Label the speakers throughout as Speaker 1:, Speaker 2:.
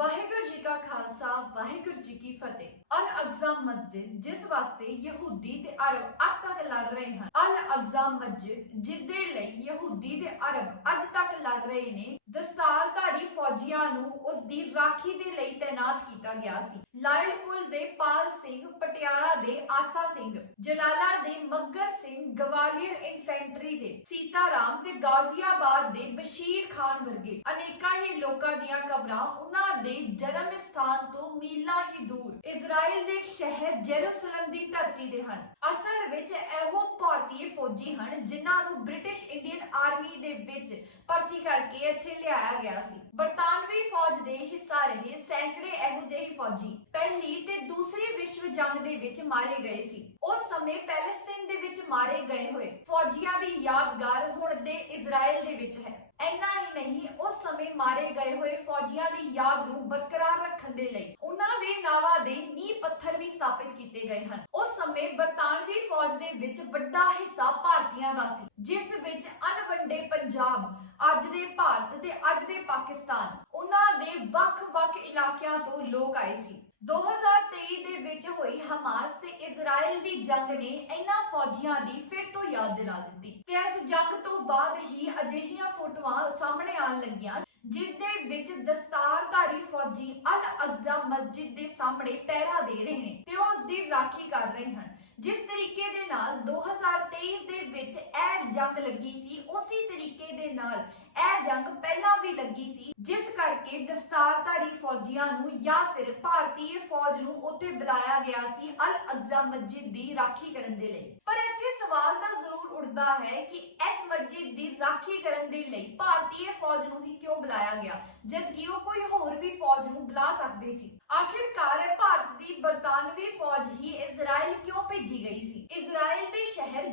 Speaker 1: ਵਾਹਿਗੁਰੂ ਜੀ ਕਾ ਖਾਲਸਾ, ਵਾਹਿਗੁਰੂ ਜੀ ਕੀ ਫਤਿਹ। ਅਲ ਅਕਜ਼ਾ ਮਸਜਿਦ, ਜਿਸ ਵਾਸਤੇ ਯਹੂਦੀ ਤੇ ਅਰਬ ਅੱਜ ਤੱਕ ਲੜ ਰਹੇ ਹਨ। ਅਲ ਅਕਜ਼ਾ ਮਸਜਿਦ ਜਿਸ ਦੇ ਲਈ ਯਹੂਦੀ ਤੇ ਅਰਬ ਅੱਜ ਤੱਕ ਲੜ ਰਹੇ ਨੇ, ਦਸਤਾਰਧਾਰੀ ਫੌਜੀਆਂ ਨੂੰ ਉਸ ਦੀ ਰਾਖੀ ਦੇ ਲਈ ਤਾਇਨਾਤ ਕੀਤਾ ਗਿਆ ਸੀ। ਲਾਇਲਪੁਰ ਦੇ ਪਾਲ ਸਿੰਘ, ਪਟਿਆਲਾ ਦੇ ਆਸਾ ਸਿੰਘ ਜਲਾਲਾ ਦੇ ਮੱਗਰ ਸਿੰਘ, ਗਵਾਲੀਅਰ ਇਨਫੈਂਟਰੀ ਦੇ ਸੀਤਾਰਾਮ ਤੇ ਗਾਜ਼ੀਆਬਾਦ ਦੇ ਬਸ਼ੀਰ ਖਾਨ ਵਰਗੇ ਅਨੇਕਾਂ ਹੀ ਲੋਕਾਂ ਦੀਆਂ ਕਬਰਾਂ ਉਹਨਾਂ ਦੇ ਜਨਮ ਸਥਾਨ ਤੋਂ ਮੀਲਾਂ ਹੀ ਦੂਰ, ਇਜ਼ਰਾਈਲ ਦੇ ਸ਼ਹਿਰ ਜੈਰੂਸਲਮ ਦੀ ਧਰਤੀ ਦੇ ਹਨ। ਅਸਲ ਵਿੱਚ ਇਹੋ ਭਾਰਤੀ ਫੌਜੀ ਹਨ ਜਿਨ੍ਹਾਂ ਨੂੰ ਬ੍ਰਿਟਿਸ਼ ਇੰਡੀਅਨ ਆਰਮੀ ਦੇ ਵਿੱਚ ਭਰਤੀ ਕਰਕੇ ਇੱਥੇ ਲਿਆਇਆ ਗਿਆ ਸੀ। ਬਰਤਾਨਵੀ ਫੌਜ ਦੇ ਹਿੱਸਾ ਰਹੇ ਸੈਂਕੜੇ ਇਹੋ ਜਿਹੇ ਫੌਜੀ ਪਹਿਲੀ ਤੇ ਦੂਸਰੀ ਵਿਸ਼ਵ ਜੰਗ ਦੇ ਵਿੱਚ ਮਾਰੇ ਗਏ ਸੀ। ਉਸ ਸਮੇਂ ਪੈਲਸਤੀਨ ਦੇ ਵਿੱਚ ਮਾਰੇ ਗਏ ਹੋਏ ਫੌਜੀਆਂ ਦੀ ਯਾਦਗਾਰ ਹੁਣ ਦੇ ਇਜ਼ਰਾਈਲ ਦੇ ਵਿੱਚ ਹੈ। ਇੰਨਾ ਹੀ ਨਹੀਂ, ਉਸ ਸਮੇਂ ਮਾਰੇ ਗਏ ਹੋਏ ਫੌਜੀਆਂ ਦੀ ਯਾਦ ਨੂੰ ਬਰਕਰਾਰ ਰੱਖਣ ਦੇ ਲਈ ਉਹਨਾਂ ਦੇ ਨਾਵਾਂ ਦੇ ਨੀਂਹ ਪੱਥਰ ਵੀ ਸਥਾਪਿਤ ਕੀਤੇ ਗਏ ਹਨ। ਉਸ ਸਮੇਂ ਬਰਤਾਨਵੀ ਫੌਜ ਦੇ ਵਿੱਚ ਵੱਡਾ ਹਿੱਸਾ ਭਾਰਤੀਆਂ ਦਾ ਸੀ, ਜਿਸ ਵਿੱਚ ਅਨਵੰਡੇ ਪੰਜਾਬ, ਅੱਜ ਦੇ ਭਾਰਤ ਤੇ ਅੱਜ ਦੇ ਪਾਕਿਸਤਾਨ, ਉਹਨਾਂ ਦੇ ਵੱਖ-ਵੱਖ ਇਲਾਕਿਆਂ ਤੋਂ ਲੋਕ ਆਏ ਸੀ। 2023 ਦੇ ਵਿੱਚ ਹੋਈ ਹਮਾਸ ਤੇ ਇਜ਼ਰਾਈਲ ਦੀ ਜੰਗ ਨੇ ਇਹਨਾਂ ਫੌਜੀਆਂ ਦੀ ਫਿਰ ਤੋਂ ਯਾਦ ਦਿਲਾ ਦਿੱਤੀ ਤੇ ਇਸ ਜੰਗ ਤੋਂ ਬਾਅਦ ਹੀ ਅਜਿਹੀਆਂ ਫੋਟੋਆਂ ਸਾਹਮਣੇ ਆਉਣ ਲੱਗੀਆਂ, ਜਿਸ ਦੇ ਵਿੱਚ ਦਸਤਾਰਧਾਰੀ ਫੌਜੀ ਅਲ ਅਕਜ਼ਾ ਮਸਜਿਦ ਦੇ ਸਾਹਮਣੇ ਪਹਿਰਾ ਦੇ ਰਹੇ ਨੇ ਤੇ ਉਸ ਦੀ ਰਾਖੀ ਕਰ ਰਹੇ ਹਨ। ਜਿਸ ਤਰੀਕੇ ਦੇ ਨਾਲ 2023 ਦੇ ਵਿੱਚ ਇਹ ਜੰਗ ਲੱਗੀ ਸੀ, ਉਸੇ ਤਰੀਕੇ ਦੇ ਨਾਲ ਇਹ ਜੰਗ ਪਹਿਲਾਂ ਵੀ ਲੱਗੀ ਸੀ, ਜਿਸ ਕਰਕੇ ਦਸਤਾਰਧਾਰੀ ਫੌਜੀਆਂ ਨੂੰ ਜਾਂ ਫਿਰ ਭਾਰਤੀ ਫੌਜ ਨੂੰ ਉੱਥੇ ਬੁਲਾਇਆ ਗਿਆ ਸੀ ਅਲ ਅਕਜ਼ਾ ਮਸਜਿਦ ਦੀ ਰਾਖੀ ਕਰਨ ਦੇ ਲਈ। ਪਰ ਇੱਥੇ ਸਵਾਲ ਤਾਂ ਜ਼ਰੂਰ ਉੱਠਦਾ ਹੈ ਕਿ ਇਸ ਮਸਜਿਦ ਦੀ ਰਾਖੀ ਕਰਨ ਦੇ ਲਈ ਭਾਰਤੀ ਫੌਜ ਨੂੰ ਹੀ ਕਿਉਂ ਬੁਲਾਇਆ ਗਿਆ, ਜਦਕਿ ਉਹ ਕੋਈ ਹੋਰ ਵੀ ਫੌਜ ਨੂੰ ਬੁਲਾ ਸਕਦੇ ਸੀ। ਆਖਿਰਕਾਰ ਇਹ ਭਾਰਤ ਦੀ ਬਰਤਾਨਵੀ ਫੌਜ ਹੀ ਇਜ਼ਰਾਈਲ ਕਿਉਂ ਭੇਜੀ ਗਈ ਸੀ? ਇਜ਼ਰਾਈਲ ਦੇ ਸ਼ਹਿਰ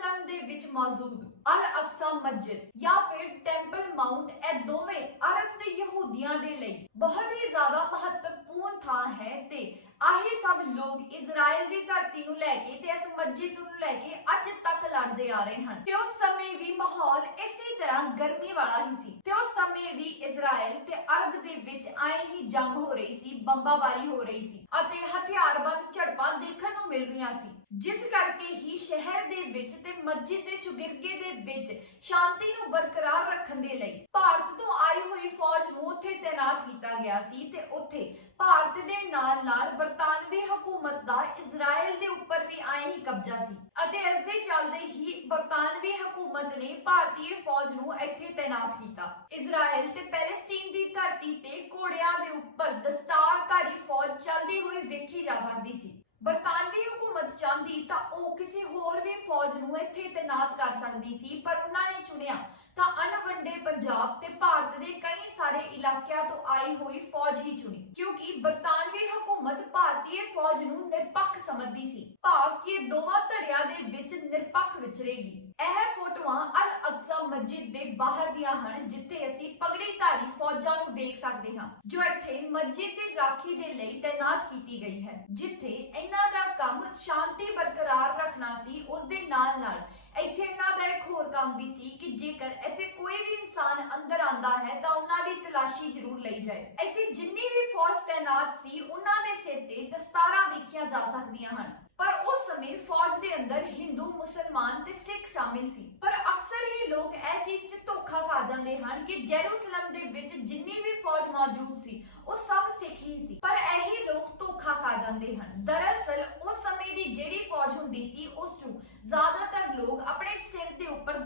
Speaker 1: ਜੈਰੂਸਲਮ ਦੇ ਵਿੱਚ ਮੌਜੂਦ ਅਲ ਅਕਸਾ ਮਸਜਿਦ ਜਾਂ ਫਿਰ ਟੈਂਪਲ ਮਾਊਂਟ, ਇਹ ਦੋਵੇਂ ਅਰਬ ਤੇ ਯਹੂਦੀਆਂ ਦੇ ਲਈ ਬਹੁਤ ਹੀ ਜ਼ਿਆਦਾ ਮਹੱਤਵਪੂਰਨ ਥਾਂ ਹੈ ਤੇ ਆਹੀ ਸਭ ਲੋਕ ਇਜ਼ਰਾਈਲ ਦੀ ਧਰਤੀ ਨੂੰ ਲੈ ਕੇ ਤੇ ਇਸ ਮਸਜਿਦ ਨੂੰ ਲੈ ਕੇ ਅੱਜ ਤੱਕ ਲੜਦੇ ਆ ਰਹੇ ਹਨ। ਤੇ ਉਸ ਸਮੇਂ ਵੀ ਮਾਹੌਲ ਇਸੇ ਤਰ੍ਹਾਂ ਗਰਮੀ ਵਾਲਾ ਹੀ ਸੀ। ਤੇ ਉਸ ਸਮੇਂ ਵੀ ਇਜ਼ਰਾਈਲ ਤੇ ਅਰਬ ਦੇ ਵਿੱਚ ਆਏ ਹੀ ਜੰਗ ਹੋ ਰਹੀ ਸੀ, ਬੰਬਾਬਾਰੀ ਹੋ ਰਹੀ ਸੀ ਅਤੇ ਹਥਿਆਰਬੰਦ ਝੜਪਾਂ ਦੇਖਣ ਨੂੰ ਮਿਲ ਰਹੀਆਂ ਸੀ। ਜਿਸ ਕਰਕੇ ਹੀ ਸ਼ਹਿਰ ਦੇ ਵਿੱਚ ਤੇ ਮਸਜਿਦ ਦੇ ਚੁਗਿਰਗੇ ਦੇ ਵਿੱਚ ਸ਼ਾਂਤੀ ਨੂੰ ਬਰਕਰਾਰ ਰੱਖਣ ਦੇ ਲਈ ਭਾਰਤ ਤੋਂ ਆਈ ਹੋਈ ਫੌਜ ਨੂੰ ਉੱਥੇ ਤਾਇਨਾਤ ਕੀਤਾ ਗਿਆ ਸੀ ਤੇ ਉੱਥੇ ਭਾਰਤ ਦੇ ਨਾਲ ਨਾਲ ਬਰਤਾਨਵੀ ਹਕੂਮਤ ਦਾ ਇਜ਼ਰਾਈਲ ਦੇ ਉੱਪਰ ਵੀ ਆਏ ਹੀ ਕਬਜ਼ਾ ਸੀ ਅਤੇ ਇਸ ਦੇ ਚੱਲਦੇ ਹੀ ਬਰਤਾਨਵੀ ਹਕੂਮਤ ਨੇ ਭਾਰਤੀ ਫੌਜ ਨੂੰ ਇੱਥੇ ਤਾਇਨਾਤ ਕੀਤਾ। ਇਜ਼ਰਾਈਲ ਤੇ ਪੈਲਸਤੀਨ ਦੀ ਧਰਤੀ ਤੇ ਘੋੜਿਆਂ ਦੇ ਉੱਪਰ ਦਸਤਾਰਧਾਰੀ ਫੌਜ ਚੱਲਦੀ ਹੋਈ ਵੇਖੀ ਜਾ ਸਕਦੀ ਸੀ। ਬਰਤਾਨਵੀ ਹਕੂਮਤ ਚਾਹੁੰਦੀ ਤਾਂ ਉਹ ਕਿਸੇ ਹੋਰ ਵੀ ਫੌਜ ਨੂੰ ਇੱਥੇ ਤਾਇਨਾਤ ਕਰ ਸਕਦੀ ਸੀ, ਪਰ ਉਹਨਾਂ ਨੇ ਚੁਣਿਆ। ਤਾਂ ਅਣਵੰਡੇ ਪੰਜਾਬ ਤੇ ਭਾਰਤ ਦੇ ਕਈ ਸਾਰੇ ਇਲਾਕਿਆਂ ਤੋਂ ਆਈ ਹੋਈ ਫੌਜ ਹੀ ਚੁਣੀ, ਕਿਉਂਕਿ ਬਰਤਾਨਵੀ ਹਕੂਮਤ ਭਾਰਤੀ ਫੌਜ ਨੂੰ ਨਿਰਪੱਖ ਸਮਝਦੀ ਸੀ। ਭਾਵ ਕਿ ਦੋਵਾਂ ਧੜਿਆਂ ਦੇ ਵਿੱਚ ਨਿਰਪੱਖ ਵਿਚਰੇਗੀ। ਇਹ ਫੋਟੋਆਂ ਅਲ ਅਕਸਾ ਮਸਜਿਦ ਦੇ ਬਾਹਰ ਦੀਆਂ ਹਨ, ਜਿੱਥੇ ਅਸੀਂ ਪਗੜੀ ਧਾਰੀ ਦੇਖ ਸਕਦੇ ਹਾਂ, ਜੋ ਇੱਥੇ ਮਸਜਿਦ ਦੀ ਰਾਖੀ ਦੇ ਲਈ ਤਾਇਨਾਤ ਕੀਤੀ ਗਈ ਹੈ, ਜਿੱਥੇ ਇਹਨਾਂ ਦਾ ਕੰਮ ਸ਼ਾਂਤੀ ਬਰਕਰਾਰ ਰੱਖਣਾ ਸੀ ਉਸ ਦੇ ਨਾਲ ਨਾਲ ਇੱਥੇ ਇਹਨਾਂ ਦਾ ਇੱਕ ਹੋਰ ਕੰਮ ਵੀ ਸੀ ਕਿ ਜੇਕਰ ਇੱਥੇ ਕੋਈ ਵੀ ਇਨਸਾਨ ਅੰਦਰ ਆਂਦਾ ਹੈ ਤਾਂ ਉਹਨਾਂ ਦੀ ਤਲਾਸ਼ੀ ਜ਼ਰੂਰ ਲਈ ਜਾਏ। ਇੱਥੇ ਜਿੰਨੀ ਵੀ ਫੌਜ ਤਾਇਨਾਤ ਸੀ, ਉਹਨਾਂ ਦੇ ਸਿਰ ਤੇ ਦਸਤਾਰਾਂ ਵੇਖੀਆਂ ਜਾ ਸਕਦੀਆਂ ਹਨ। ਪਰ ਉਸ ਸਮੇਂ ਫੌਜ ਦੇ ਅੰਦਰ ਹਿੰਦੂ, ਮੁਸਲਮਾਨ ਤੇ ਸਿੱਖ ਸ਼ਾਮਿਲ ਸੀ। ਪਰ ਅਕਸਰ ਹੀ ਲੋਕ ਇਹ ਚੀਜ਼ ਚ ਧੋਖਾ ਖਾ ਜਾਂਦੇ ਹਨ ਕਿ ਜੈਰੂਸਲਮ ਦੇ ਵਿੱਚ ਜਿੰਨੀ ਵੀ ਫੌਜ ਮੌਜੂਦ ਸੀ, ਉਹ ਸਭ ਸਿੱਖ ਹੀ ਸੀ। ਪਰ ਇਹੀ ਲੋਕ ਧੋਖਾ ਖਾ ਜਾਂਦੇ ਹਨ। ਦਰਅਸਲ, ਉਸ ਸਮੇਂ ਦੀ ਜਿਹੜੀ ਫੌਜ ਹੁੰਦੀ ਸੀ, ਉਸ ਚ ਜ਼ਿਆਦਾਤਰ ਲੋਕ ਆਪਣੇ ਸਿਰ ਦੇ ਉੱਪਰ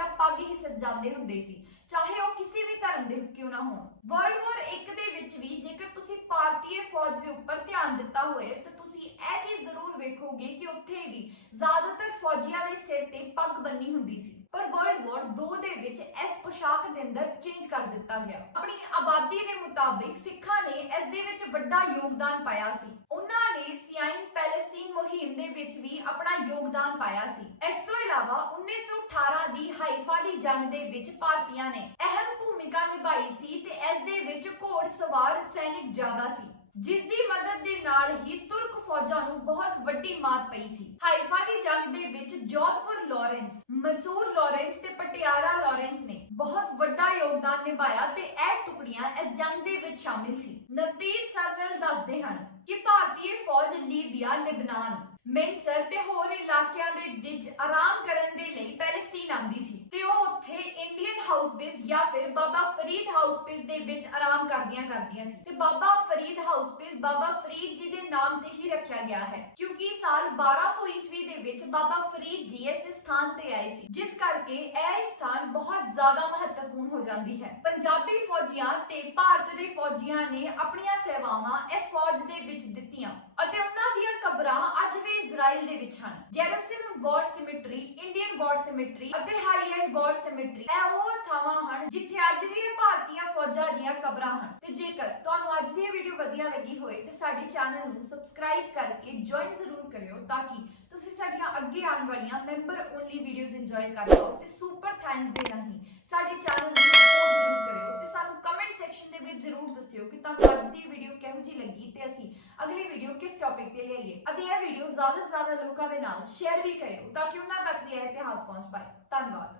Speaker 1: ਦਸਤਾਰ ਪੱਗ ਹੀ ਸਜਾਉਂਦੇ ਹੁੰਦੇ ਸੀ। ਚਾਹੇ ਉਹ ਕਿਸੇ ਵੀ ਧਰਮ ਦੇ ਕਿਉਂ ਨਾ ਹੋਣ। ਵਰਲਡ ਵਾਰ 1 ਦੇ ਵਿੱਚ ਵੀ ਜੇਕਰ ਤੁਸੀਂ ਭਾਰਤੀ ਫੌਜ ਦੇ ਉੱਪਰ ਧਿਆਨ ਦਿੱਤਾ ਹੋਏ ਤਾਂ ਤੁਸੀਂ ਇਹ ਚੀਜ਼ ਜ਼ਰੂਰ ਵੇਖੋਗੇ ਕਿ ਉੱਥੇ ਵੀ ਜ਼ਿਆਦਾਤਰ ਫੌਜੀਆਂ ਦੇ ਸਿਰ ਤੇ ਪੱਗ ਬੰਨੀ ਹੁੰਦੀ ਸੀ। ਪਰ ਵਰਲਡ ਵਾਰ 2 ਦੇ ਵਿੱਚ ਇਸ ਪੋਸ਼ਾਕ ਦੇ ਅੰਦਰ ਚੇਂਜ ਕਰ ਦਿੱਤਾ ਗਿਆ। ਆਪਣੀ ਆਬਾਦੀ ਦੇ ਮੁਤਾਬਿਕ ਸਿੱਖਾਂ ਨੇ ਇਸ ਦੇ ਵਿੱਚ ਵੱਡਾ ਯੋਗਦਾਨ ਪਾਇਆ ਸੀ। ਉਹਨਾਂ ਨੇ ਸਿਆਈਨ ਪੈਲਸਤੀਨ ਮੁਹਿੰਮ ਦੇ ਵਿੱਚ ਵੀ ਆਪਣਾ ਯੋਗਦਾਨ ਪਾਇਆ ਸੀ। ਇਸ ਇਲਾਵਾ 1918 ਦੀ ਹਾਈਫਾ ਦੀ ਜੰਗ ਦੇ ਵਿੱਚ ਭਾਰਤੀਆਂ ਨੇ ਅਹਿਮ ਭੂਮਿਕਾ ਨਿਭਾਈ ਸੀ ਤੇ ਇਸ ਦੇ ਵਿੱਚ ਘੋੜ ਸਵਾਰ ਸੈਨਿਕ ਜ਼ਿਆਦਾ ਸੀ, ਜਿਸ ਦੀ ਮਦਦ ਦੇ ਨਾਲ ਹੀ ਤੁਰਕ ਫੌਜਾਂ ਨੂੰ ਬਹੁਤ ਵੱਡੀ ਮਾਤ ਪਈ ਸੀ। ਹਾਈਫਾ ਦੀ ਜੰਗ ਦੇ ਵਿੱਚ ਜੋਧਪੁਰ ਲਾਰੈਂਸ, ਮਸੂਰ ਲਾਰੈਂਸ ਤੇ ਪਟਿਆਲਾ ਲਾਰੈਂਸ ਨੇ ਬਹੁਤ ਵੱਡਾ ਯੋਗਦਾਨ ਨਿਭਾਇਆ ਤੇ ਇਹ ਟੁਕੜੀਆਂ ਇਸ ਜੰਗ ਦੇ ਵਿੱਚ ਸ਼ਾਮਿਲ ਸੀ। ਨਵਦੀਪ ਸਰਨਲ ਦੱਸਦੇ ਹਨ ਕਿ ਭਾਰਤੀ ਫੌਜ ਲੀਬੀਆ, ਲਿਬਨਾਨ ਮਿੰਸਰ ਤੇ ਹੋਰ ਇਲਾਕਿਆਂ ਦੇ ਵਿੱਚ ਆਰਾਮ ਕਰਨ ਦੇ ਲਈ ਪੈਲਸਤੀਨ ਆਂਦੀ ਸੀ ਤੇ ਉਹ ਉੱਥੇ ਇੰਡੀਅਨ ਹਾਊਸ ਬੇਸ ਜਾਂ ਫਿਰ ਬਾਬਾ ਫਰੀਦ ਹਾਊਸ ਬੇਸ ਦੇ ਵਿੱਚ ਆਰਾਮ ਕਰਦੀਆਂ ਕਰਦੀਆਂ ਸੀ। ਤੇ ਬਾਬਾ ਫਰੀਦ ਹਾਊਸ ਬੇਸ ਬਾਬਾ ਫਰੀਦ ਜੀ ਦੇ ਨਾਮ ਤੇ ਹੀ ਰੱਖਿਆ ਗਿਆ ਹੈ ਕਿਉਂਕਿ ਸਾਲ 1200 ਈਸਵੀ ਦੇ ਵਿੱਚ ਬਾਬਾ ਫਰੀਦ ਜੀ ਇਸ ਸਥਾਨ ਤੇ ਆਏ ਸੀ। ਜਿਸ ਕਰਕੇ ਇਹ ਸਥਾਨ ਬਹੁਤ ਜ਼ਿਆਦਾ ਮਹੱਤਵਪੂਰਨ ਹੋ ਜਾਂਦੀ ਹੈ। ਪੰਜਾਬੀ ਫੌਜੀਆਂ ਤੇ ਭਾਰਤ ਦੇ ਫੌਜੀਆਂ ਨੇ ਆਪਣੀਆਂ ਸੇਵਾਵਾਂ ਇਸ ਫੌਜ ਦੇ ਵਿੱਚ ਦਿੱਤੀਆਂ। ਅਤੇ ਉਹਨਾਂ ਦੀਆਂ ਕਬਰਾਂ ਅੱਜ ਵੀ ਇਜ਼ਰਾਈਲ ਦੇ ਵਿੱਚ ਹਨ। Jerusalem war cemetery, Indian war cemetery ਅਤੇ ਹਾਈ ਵਾਰ ਸਿਮਟਰੀ ਇਹ ਉਹ ਥਾਵਾਂ ਹਨ ਜਿੱਥੇ ਅੱਜ ਵੀ ਭਾਰਤੀਆਂ ਫੌਜਾਂ ਦੀਆਂ ਕਬਰਾਂ ਹਨ। ਤੇ ਜੇਕਰ ਤੁਹਾਨੂੰ ਅੱਜ ਦੀ ਵੀਡੀਓ ਵਧੀਆ ਲੱਗੀ ਹੋਏ, ਤੇ ਸਾਡੇ ਚੈਨਲ ਨੂੰ ਸਬਸਕ੍ਰਾਈਬ ਕਰਕੇ ਜੁਆਇਨ ਜ਼ਰੂਰ ਕਰਿਓ ਤਾਂ ਕਿ ਤੁਸੀਂ ਸਾਡੀਆਂ ਅੱਗੇ ਆਉਣ ਵਾਲੀਆਂ ਮੈਂਬਰ ਓਨਲੀ ਵੀਡੀਓਜ਼ ਇੰਜੋਏ ਕਰ ਪਾਓ ਤੇ ਸੁਪਰ ਥੈਂਕਸ ਦੇ ਰਾਹੀਂ ਸਾਡੇ ਚੈਨਲ ਨੂੰ ਸਪੋਰਟ ਜ਼ਰੂਰ ਕਰਿਓ ਤੇ ਸਾਨੂੰ ਸੈਕਸ਼ਨ ਦੇ ਵਿੱਚ ਜ਼ਰੂਰ ਦੱਸਿਓ ਕਿ ਤੁਹਾਨੂੰ ਅੱਜ ਦੀ ਵੀਡੀਓ ਕਿਹੋ ਜਿਹੀ ਲੱਗੀ ਤੇ ਅਸੀਂ ਅਗਲੀ ਵੀਡੀਓ ਕਿਸ ਟੌਪਿਕ ਤੇ ਲਿਆਈਏ। ਅਤੇ ਇਹ ਵੀਡੀਓ ਜ਼ਿਆਦਾ ਤੋਂ ਜ਼ਿਆਦਾ ਲੋਕਾਂ ਦੇ ਨਾਲ ਸ਼ੇਅਰ ਵੀ ਕਰਿਓ ਤਾਂ ਕਿ ਉਹਨਾਂ ਤੱਕ ਵੀ ਇਹ ਇਤਿਹਾਸ ਪਹੁੰਚ ਪਾਏ। ਧੰਨਵਾਦ।